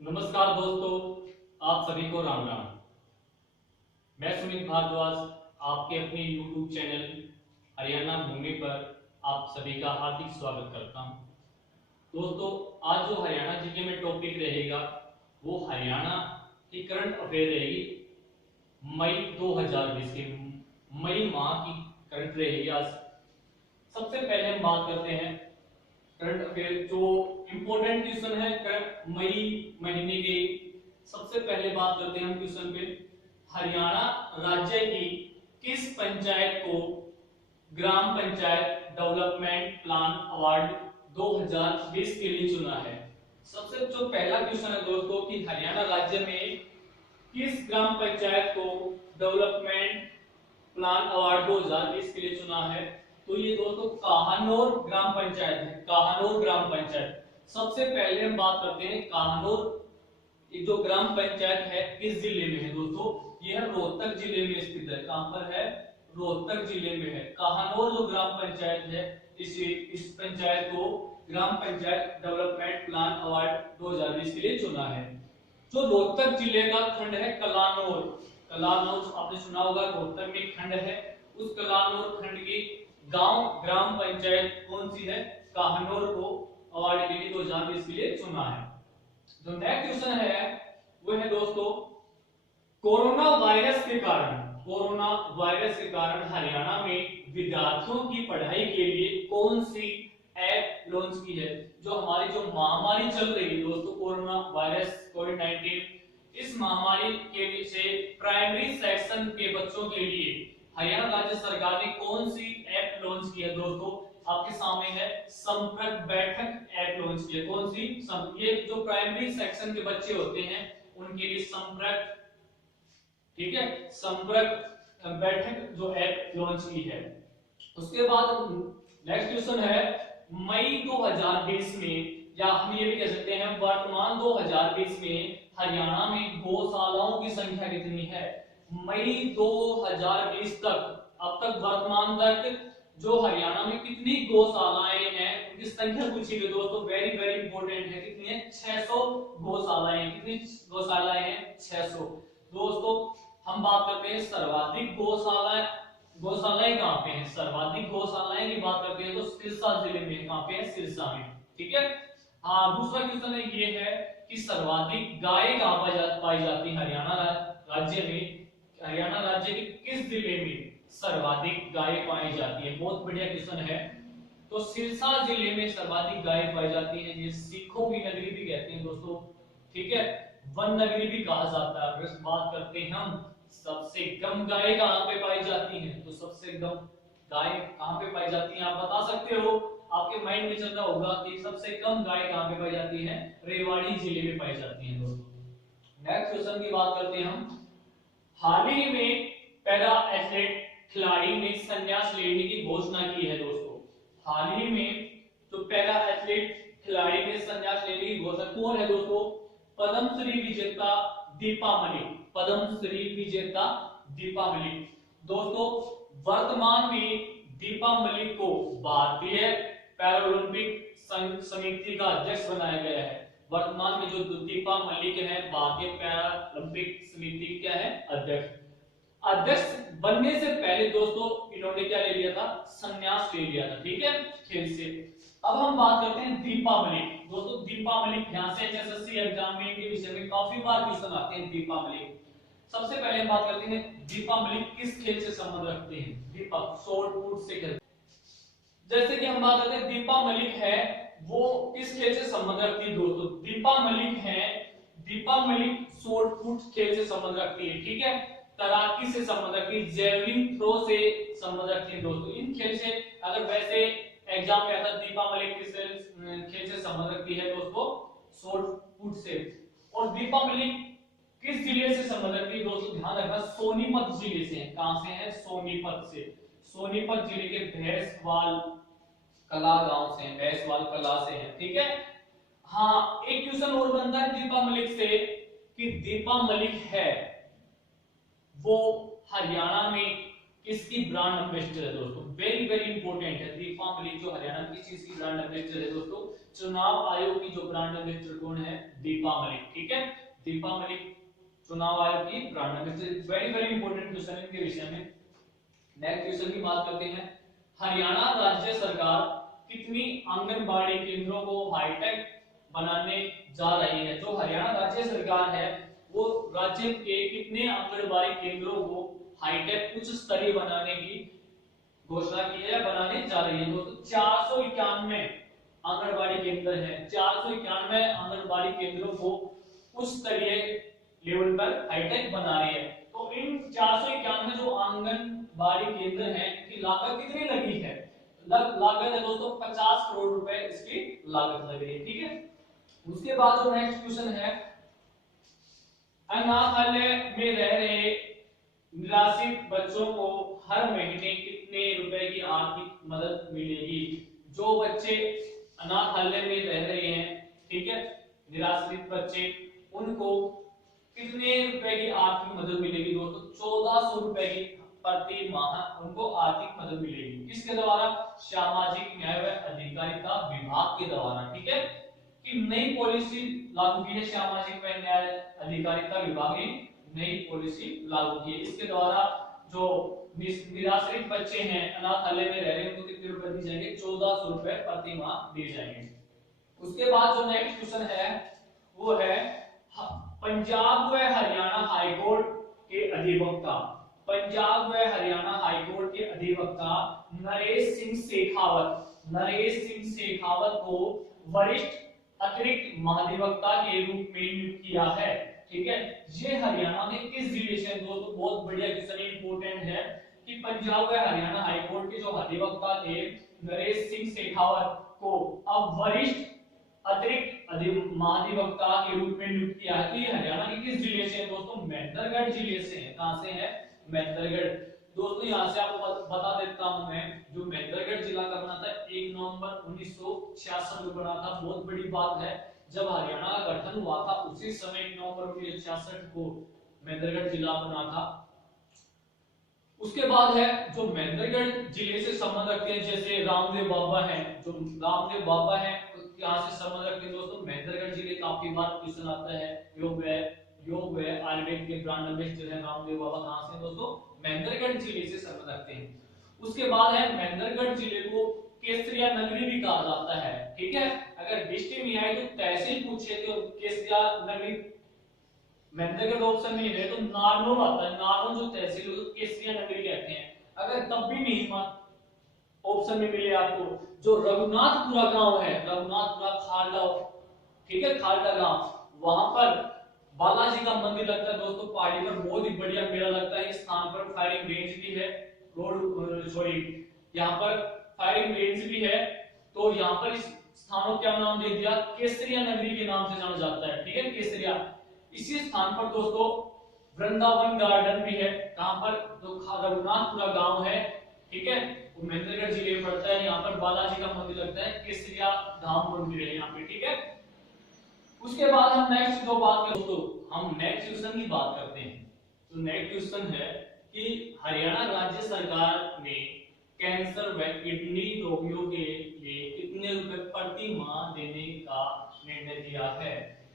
नमस्कार दोस्तों, आप सभी को राम राम। मैं सुमित भारद्वाज आपके अपने YouTube चैनल हरियाणा भूमि पर आप सभी का हार्दिक स्वागत करता हूं। दोस्तों, आज जो हरियाणा जीके में टॉपिक रहेगा वो हरियाणा की करंट अफेयर रहेगी। मई 2020 के मई माह की करंट रहेगी। आज सबसे पहले हम बात करते हैं करंट अफेयर जो इंपॉर्टेंट क्वेश्चन है मई महीने के। सबसे पहले बात करते हैं हम क्वेश्चन पे। हरियाणा राज्य की किस पंचायत को ग्राम पंचायत डेवलपमेंट प्लान अवार्ड 2020 के लिए चुना है? सबसे जो पहला क्वेश्चन है दोस्तों कि हरियाणा राज्य में किस ग्राम पंचायत को डेवलपमेंट प्लान अवार्ड 2020 के लिए चुना है? तो ये दोस्तों काहनौर ग्राम पंचायत है। काहनौर ग्राम पंचायत। सबसे पहले हम बात करते हैं काहनौर जो ग्राम पंचायत है किस जिले में है दोस्तों? यह रोहतक जिले में स्थित है। कहां पर है? रोहतक जिले में है। काहनौर जो ग्राम पंचायत है इस पंचायत को ग्राम पंचायत डेवलपमेंट प्लान अवार्ड 2020 के लिए चुना है। जो रोहतक जिले का खंड है कलानौर, कलानौर आपने सुना होगा, रोहतक में खंड है। उस कलानौर खंड की गांव ग्राम पंचायत कौन सी है? काहनौर को अवार्ड के लिए 2020 के लिए चुना है। जो नेक्स्ट क्वेश्चन है वो है दोस्तों कोरोना वायरस के कारण हरियाणा में विद्यार्थियों की पढ़ाई के लिए कौन सी ऐप लॉन्च की है? जो हमारी जो महामारी चल रही है दोस्तों, कोरोना वायरस कोविड-19, इस महामारी के से प्राइमरी सेक्शन के बच्चों के लिए हरियाणा राज्य सरकार ने कौन सी ऐप लॉन्च की है दोस्तों? आपके सामने है संपर्क बैठक ऐप लॉन्च की है। कौन सी? ये जो प्राइमरी सेक्शन के बच्चे होते हैं उनके लिए संपर्क, ठीक है, संपर्क बैठक जो ऐप लॉन्च की है। उसके बाद नेक्स्ट क्वेश्चन है मई 2020 में, या हम ये भी कह सकते हैं वर्तमान 2020 में हरियाणा में गौशालाओं की संख्या कितनी है? मई 2020 तक, अब तक वर्तमान तक जो हरियाणा में कितनी गौशालाएं हैं उनकी संख्या पूछी गई दोस्तों। वेरी वेरी इंपॉर्टेंट है। कितनी है? 600 गौशालाएं। कितनी गौशालाएं हैं? 600। दोस्तों हम बात करते हैं सर्वाधिक गौशालाएं कहां पे हैं? सर्वाधिक गौशालाएं की बात करते हैं तो सिरसा जिले में। कहां पे है? सिरसा में। ठीक है। हाँ, दूसरा क्वेश्चन ये है कि सर्वाधिक गाय कहां पाई जाती है हरियाणा राज्य में? हरियाणा राज्य के किस जिले में सर्वाधिक गाय पाई जाती है? बहुत बढ़िया क्वेश्चन है। तो सिरसा जिले में सर्वाधिक गाय पाई जाती है। ये सिखों की नगरी भी कहते हैं दोस्तों, ठीक है, वन नगरी भी कहा जाता है। अगर बात करते हैं हम सबसे कम गाय कहां पे पाई जाती है, तो सबसे कम गाय कहां पे पाई जाती है आप बता सकते हो? आपके माइंड में चल रहा होगा कि सबसे कम गाय कहां पे पाई जाती है? रेवाड़ी जिले में पाई जाती है दोस्तों। नेक्स्ट क्वेश्चन की बात करते हैं हम। हाल ही में पैरा एथलीट खिलाड़ी ने संन्यास लेने की घोषणा की है दोस्तों। हाल ही में जो पैरा एथलीट खिलाड़ी ने संन्यास लेने की घोषणा, कौन है दोस्तों? पद्मश्री विजेता दीपा मलिक। पद्मश्री विजेता दीपा मलिक। दोस्तों वर्तमान में दीपा मलिक को भारतीय पैरालंपिक समिति का अध्यक्ष बनाया गया है। वर्तमान में जो दीपा मलिक है भारतीय पैरालंपिक समिति क्या है? अध्यक्ष। अध्यक्ष बनने से पहले दोस्तों इन्होंने क्या ले लिया था? संन्यास ले लिया था, ठीक है, खेल से। अब हम बात करते हैं दीपा मलिक। दोस्तों दीपा मलिक यहां से एचएसएससी एग्जाम में इनके विषय में काफी बार क्वेश्चन आते हैं। दीपा मलिक, सबसे पहले हम बात करते हैं दीपा मलिक किस खेल से संबंध रखते हैं? दीपा शॉर्ट पुट से खेलते हैं। जैसे कि हम बात करते हैं दीपा मलिक है वो किस खेल से संबंध रखती है दोस्तों? दीपा मलिक है, दीपा मलिक शॉर्ट पुट खेल से संबंध रखती है, ठीक है, तैराकी से संबंध रखती है, जेवलिन थ्रो से संबंध रखती है दोस्तों। इन खेल से अगर वैसे एग्जाम में आता दीपा मलिक किस खेल से संबंध रखती है दोस्तों? शॉर्ट पुट से। और दीपा मलिक किस जिले से संबंध रखती है दोस्तों? ध्यान रखना सोनीपत जिले से। कहां से है? सोनीपत से। सोनीपत जिले के भैंसवाल कला गांव से, भैंसवाल कला से है, ठीक है। हाँ, एक क्वेश्चन और बनता है दीपा मलिक से कि दीपा मलिक है वो हरियाणा में किसकी ब्रांड एम्बेसडर है दोस्तों? वेरी वेरी इंपॉर्टेंट है। दीपा मलिक जो हरियाणा की चीज की ब्रांड एम्बेसडर है दोस्तों। चुनाव आयोग की जो ब्रांड एम्बेसडर कौन है? दीपा मलिक। ठीक है, दीपा मलिक चुनाव आयोग की brand ambassador. Very very important question है इनके विषय में। नेक्स्ट क्वेश्चन की बात करते हैं। हरियाणा राज्य सरकार कितनी आंगनबाड़ी केंद्रों को हाईटेक बनाने जा रही है? जो हरियाणा राज्य सरकार है वो राज्य के कितने आंगनबाड़ी केंद्रों को हाईटेक उच्च स्तरीय बनाने की घोषणा की है, बनाने जा रही है दोस्तों। 491 आंगनबाड़ी केंद्र है, 491 आंगनबाड़ी केंद्रों को उच्च स्तरीय लेवल पर हाईटेक बना रही है। तो इन 491 जो आंगनबाड़ी केंद्र हैं इनकी लागत कितनी लगी है? लागत है दोस्तों 50 करोड़ रुपए इसकी लागत लग रही है। ठीक है, उसके बाद जो नेक्स्ट क्वेश्चन है, अनाथालय में रह रहे निराश्रित बच्चों को हर महीने कितने रुपए की आर्थिक मदद मिलेगी? जो बच्चे अनाथालय में रह रहे हैं, ठीक है, निराश्रित बच्चे, उनको कितने रुपए की आर्थिक मदद मिलेगी दोस्तों? 1400 रुपए की प्रति माह उनको आर्थिक मदद मिलेगी। किसके द्वारा? सामाजिक न्याय व अधिकारिता विभाग के द्वारा। ठीक है, कि नई पॉलिसी लागू की है सामाजिक व न्याय अधिकारिता विभाग ने नई पॉलिसी लागू की है। इसके द्वारा जो निराश्रित बच्चे हैं अनाथालय में रह रहे हैं उनको कितने रुपए दिए जाएंगे? 1400 रुपए प्रति माह दिए जाएंगे। उसके बाद जो नेक्स्ट क्वेश्चन है वो है पंजाब व हरियाणा हाईकोर्ट के अधिवक्ता, पंजाब व हरियाणा हाईकोर्ट के अधिवक्ता नरेश सिंह शेखावत को वरिष्ठ अतिरिक्त महाधिवक्ता के रूप में नियुक्त किया है। ठीक है, ये हरियाणा के किस जिले से? दोस्तों बहुत बढ़िया क्वेश्चन, इंपॉर्टेंट है कि पंजाब व हरियाणा हाईकोर्ट के जो अधिवक्ता थे नरेश सिंह शेखावत को अब वरिष्ठ अतिरिक्त महाधिवक्ता के रूप में नियुक्त किया है। तो ये हरियाणा के किस जिले से है दोस्तों? महेंद्रगढ़ जिले से है। कहां से है? महेंद्रगढ़। दोस्तों यहां से आपको बता देता हूं मैं, जो महेंद्रगढ़ जिला का बना था 1 नवंबर 1966 में बना था। बहुत बड़ी बात है, जब हरियाणा का गठन हुआ था उसी समय 1 नवंबर 1966 को महेंद्रगढ़ जिला बना था। उसके बाद है जो महेंद्रगढ़ जिले से संबंध रखते हैं, जैसे रामदेव बाबा हैं, जो रामदेव बाबा हैं यहाँ से संबंध रखते हैं दोस्तों। महेंद्रगढ़ जिले काफी बार क्वेश्चन आता है। योग व आयुर्वेद के ब्रांड एम्बेसडर है रामदेव बाबा। कहां से दोस्तों? महेंद्रगढ़ जिले से संबंध रखते हैं। उसके बाद है महेंद्रगढ़ जिले को केसरिया नगरी भी कहा जाता है। ठीक है, अगर डिस्ट्रिक्ट में आए तो तहसील पूछे तो केसरिया नगरी, महेंद्रगढ़ ऑप्शन में नहीं रहे तो नारनौल आता है। नारनौल जो तहसील है केसरिया नगरी कहते हैं। अगर तब भी नहीं ऑप्शन में मिले आपको, जो रघुनाथपुरा गांव है, रघुनाथपुरा खालडा, ठीक है, खालडा गांव, वहां पर बालाजी का मंदिर लगता है दोस्तों। पहाड़ी पर बहुत ही बढ़िया मेला लगता है। इस स्थान पर फायरिंग रेंज भी है, रोड सॉरी, यहाँ पर फायरिंग रेंज भी है। तो यहाँ पर इस स्थानों क्या नाम दे दिया? केसरिया नगरी के नाम से जाना जाता है। ठीक है, केसरिया। इसी स्थान पर दोस्तों वृंदावन गार्डन भी है। कहां पर? जो रघुनाथपुरा गांव है, ठीक है, वो महेंद्रगढ़ जिले में पड़ता है। यहाँ पर बालाजी का मंदिर लगता है, केसरिया धाम मंदिर है यहाँ पे। ठीक है, उसके बाद हम नेक्स्ट जो बात करते हैं दोस्तों, हम नेक्स्ट क्वेश्चन की बात करते हैं। तो नेक्स्ट क्वेश्चन है कि हरियाणा राज्य सरकार ने कैंसर व किडनी रोगियों के लिए कितने रुपए प्रति माह देने का निर्णय लिया है?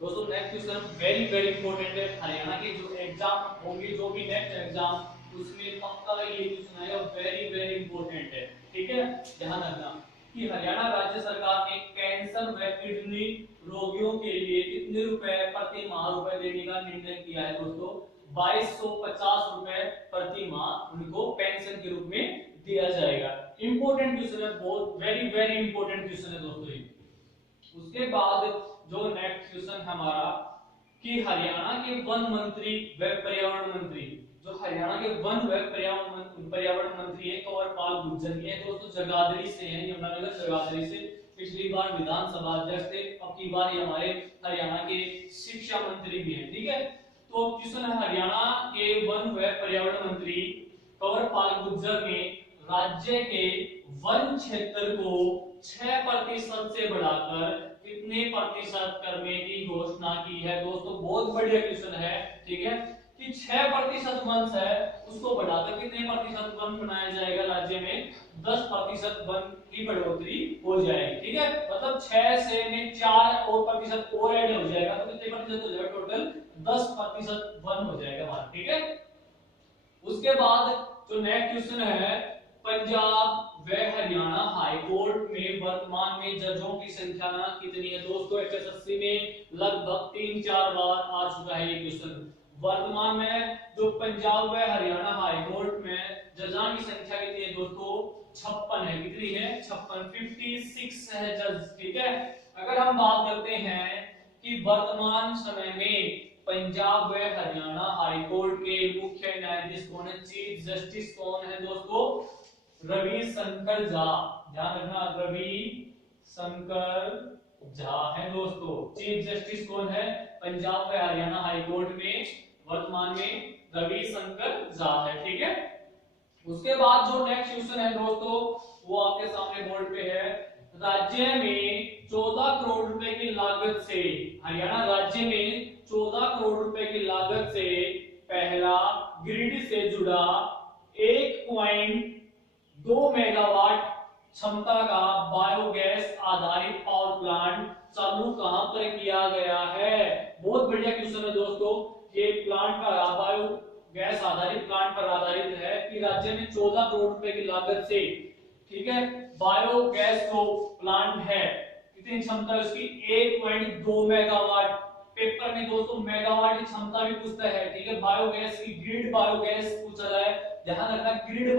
दोस्तों next question very very important है। हरियाणा के जो एग्जाम होंगे, जो भी नेक्स्ट एग्जाम, उसमें पक्का ये क्वेश्चन आएगा, वेरी वेरी इंपॉर्टेंट है। ठीक है, ध्यान रखना कि हरियाणा राज्य सरकार ने कैंसर व किडनी रोगियों के लिए कितने रुपए प्रति माह रुपए देने का निर्णय किया है दोस्तों? 2250 रुपए प्रति माह उनको पेंशन के रूप में दिया जाएगा। इंपॉर्टेंट क्वेश्चन है, बहुत वेरी वेरी इंपॉर्टेंट क्वेश्चन है दोस्तों। उसके बाद जो नेक्स्ट क्वेश्चन हमारा कि हरियाणा के वन मंत्री व पर्यावरण मंत्री, जो हरियाणा के वन व पर्यावरण मंत्री है कंवरपाल गुर्जर ये दोस्तों जगाधरी से हैं, यमुनानगर जगाधरी से। पिछली बार विधानसभा अध्यक्ष थे, अब की बार ये हमारे हरियाणा के शिक्षा मंत्री भी हैं। ठीक है, तो क्वेश्चन है हरियाणा के वन व पर्यावरण मंत्री कंवरपाल गुर्जर ने राज्य के वन क्षेत्र को 6% से बढ़ाकर कितने प्रतिशत करने की घोषणा की है? दोस्तों बहुत बढ़िया क्वेश्चन है। ठीक है, कि 6% वंश है उसको बढ़ाकर कितने प्रतिशत वन बनाया जाएगा राज्य में, 10% वन की बढ़ोतरी हो जाएगी। ठीक है, मतलब 6 से में 4 और प्रतिशत और ऐड हो जाएगा तो कितने प्रतिशत हो जाएगा, टोटल 10% वन हो जाएगा हमारा। ठीक है, उसके बाद जो नेक्स्ट क्वेश्चन है, पंजाब व हरियाणा हाई कोर्ट में वर्तमान में जजों की संख्या कितनी है। दोस्तों एचएसएससी में लगभग 3-4 बार आ चुका है ये क्वेश्चन। वर्तमान में जो पंजाब व हरियाणा हाई कोर्ट में जजों की संख्या कितनी है दोस्तों, 56 है। कितनी है, 56 है जज। ठीक है, अगर हम बात करते हैं कि वर्तमान समय में पंजाब व हरियाणा हाई कोर्ट के मुख्य न्यायाधीश कौन है, चीफ जस्टिस कौन है दोस्तों, रवि शंकर झा। ध्यान रखना, रवि शंकर झा है दोस्तों। चीफ जस्टिस कौन है पंजाब व हरियाणा हाई कोर्ट में वर्तमान में, रवि शंकर झा है। ठीक है, उसके बाद जो नेक्स्ट क्वेश्चन है दोस्तों वो आपके सामने बोर्ड पे है, राज्य में 14 करोड़ रुपए की लागत से, हरियाणा राज्य में 14 करोड़ रुपए की लागत से पहला ग्रिड से जुड़ा 1.2 मेगावाट क्षमता का बायोगैस आधारित पावर प्लांट चालू कहां पर किया गया है। बहुत बढ़िया क्वेश्चन है दोस्तों, ये प्लांट का बायोगैस आधारित प्लांट पर आधारित है कि राज्य में 14 करोड़ रुपए की लागत से, ठीक है, बायोगैस जो प्लांट है कितनी क्षमता है उसकी, 1.2 मेगावाट। पेपर में दोस्तों मेगावाट की क्षमता भी पूछता है। ठीक है, बायोगैस की ग्रिड बायोगैस पूछा जाए, ध्यान रखना ग्रिड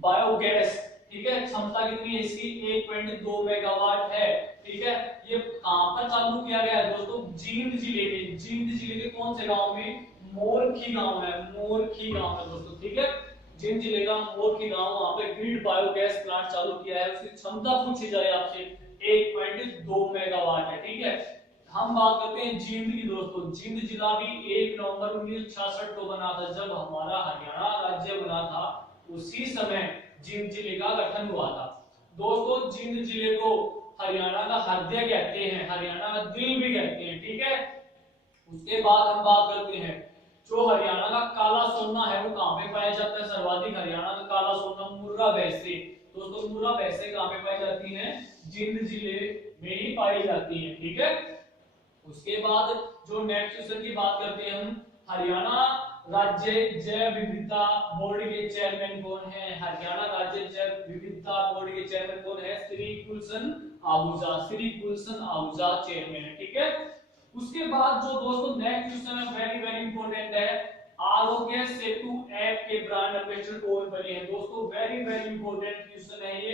बायोगैस। ठीक है, क्षमता कितनी है इसकी, 1.2 मेगावाट है। ठीक है, ये कहां पर चालू किया गया है दोस्तों, जींद जिले में। जींद जिले के कौन से गांव में, मोरखी गांव है, मोरखी गांव है दोस्तों। ठीक है, जींद जिले का मोरखी गांव, वहां पे ग्रिड बायोगैस प्लांट चालू किया है। उसकी क्षमता पूछी जाए आपसे 1.2 मेगावाट है। ठीक है, हम बात करते हैं जींद की दोस्तों। जींद जिला भी 1 नवंबर 1966 को बना था, जब हमारा हरियाणा राज्य बना था उसी समय जींद जिले का गठन हुआ था। दोस्तों जींद जिले को हरियाणा का हृदय कहते हैं, हरियाणा का दिल भी कहते हैं। ठीक है, उसके बाद हम बात करते हैं जो हरियाणा का काला सोना है वो कहां पे पाया जाता है, सर्वाधिक हरियाणा का काला सोना मुर्रा भैंसे। दोस्तों मुर्रा भैंसे कहां पे पाई जाती हैं, जींद जिले में ही पाई जाती हैं। ठीक है, उसके बाद जो नेक्स्ट क्वेश्चन की बात करते हैं हम, हरियाणा राज्य जैव विविधता बोर्ड के चेयरमैन कौन है। हरियाणा राज्य जैव विविधता बोर्ड के चेयरमैन कौन है, श्री गुलशन आहूजा। श्री गुलशन आहूजा चेयरमैन है। ठीक है, उसके बाद जो दोस्तों नेक्स्ट क्वेश्चन है वेरी वेरी इंपॉर्टेंट है, आरोग्य सेतु ऐप के ब्रांड एम्बेसडर कौन बने हैं। दोस्तों वेरी वेरी इंपॉर्टेंट क्वेश्चन है ये,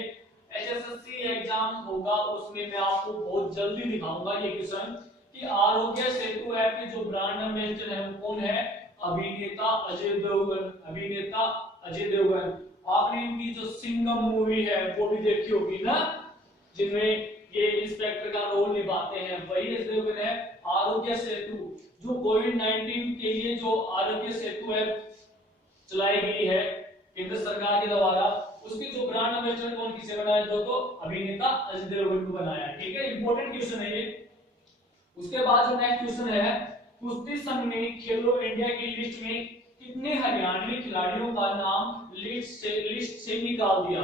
एचएसएससी एग्जाम होगा उसमें मैं आपको बहुत जल्दी दिखाऊंगा ये क्वेश्चन कि आरोग्य सेतु ऐप के जो ब्रांड एम्बेसडर है वो कौन है, अभिनेता अजय देवगन। अभिनेता अजय देवगन, आपने इनकी जो सिंघम मूवी है वो भी देखी होगी ना, जिनमें ये इंस्पेक्टर का रोल निभाते हैं, वही अजय देवगन है। आरोग्य सेतु जो कोविड-19 के लिए जो आरोग्य सेतु ऐप चलाई गई है केंद्र सरकार के द्वारा, उसके जो ब्रांड एम्बेसडर कौन किसे बनाया, दोस्तों अभिनेता अजय देवगन को बनाया। ठीक है, इंपॉर्टेंट क्वेश्चन है ये। उसके बाद जो नेक्स्ट क्वेश्चन है, कुश्ती संघ ने खेलो इंडिया की लिस्ट में कितने हरियाणवी खिलाड़ियों का नाम लिस्ट से निकाल दिया।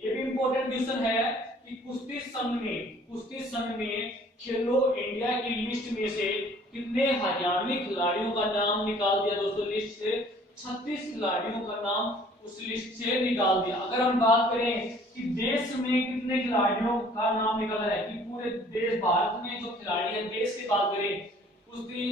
ये भी इंपॉर्टेंट क्वेश्चन है कि कुश्ती संघ ने खेलो इंडिया की लिस्ट में से कितने हरियाणवी खिलाड़ियों का नाम निकाल दिया। दोस्तों लिस्ट से 36 खिलाड़ियों का नाम उस लिस्ट से निकाल दिया। अगर हम बात करें कि देश में कितने खिलाड़ियों का नाम निकला है, कि पूरे देश भारत में जो खिलाड़ी है देश की बात करें, कुश्ती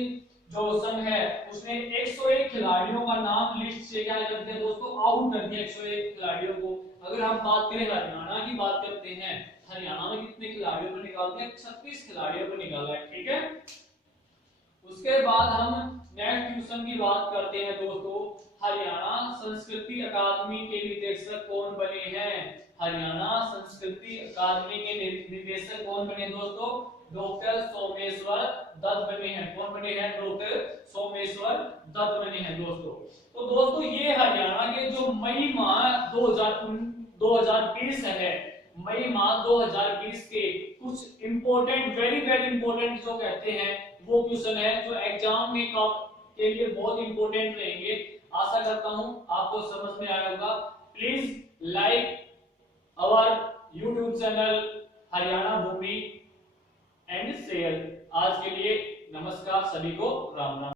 जो संघ है उसने 101 खिलाड़ियों का नाम लिस्ट से क्या कर दिया दोस्तों, आउट कर दिया 101 खिलाड़ियों को। अगर हम बात करें हरियाणा की बात करते हैं, हरियाणा में कितने खिलाड़ियों को निकाल दिया, 36 खिलाड़ियों को निकाला है। ठीक है, उसके बाद हम नेक्स्ट क्वेश्चन की बात करते हैं दोस्तों, हरियाणा संस्कृति अकादमी के निदेशक कौन बने हैं। हरियाणा संस्कृति अकादमी के निदेशक कौन बने दोस्तों, डॉक्टर सोमेश्वर दत्त बने हैं। कौन बने हैं, डॉक्टर सोमेश्वर दत्त बने हैं दोस्तों। तो दोस्तों ये हरियाणा के जो मई माह 2020 है मई माह 2020 के कुछ इंपॉर्टेंट, वेरी वेरी इंपॉर्टेंट जो कहते हैं वो क्वेश्चन है जो एग्जाम में के लिए बहुत इंपॉर्टेंट रहेंगे। आशा करता हूं आपको समझ में आया होगा। Please like our YouTube channel Haryana Bhoomi and share. आज के लिए नमस्कार, सभी को राम राम।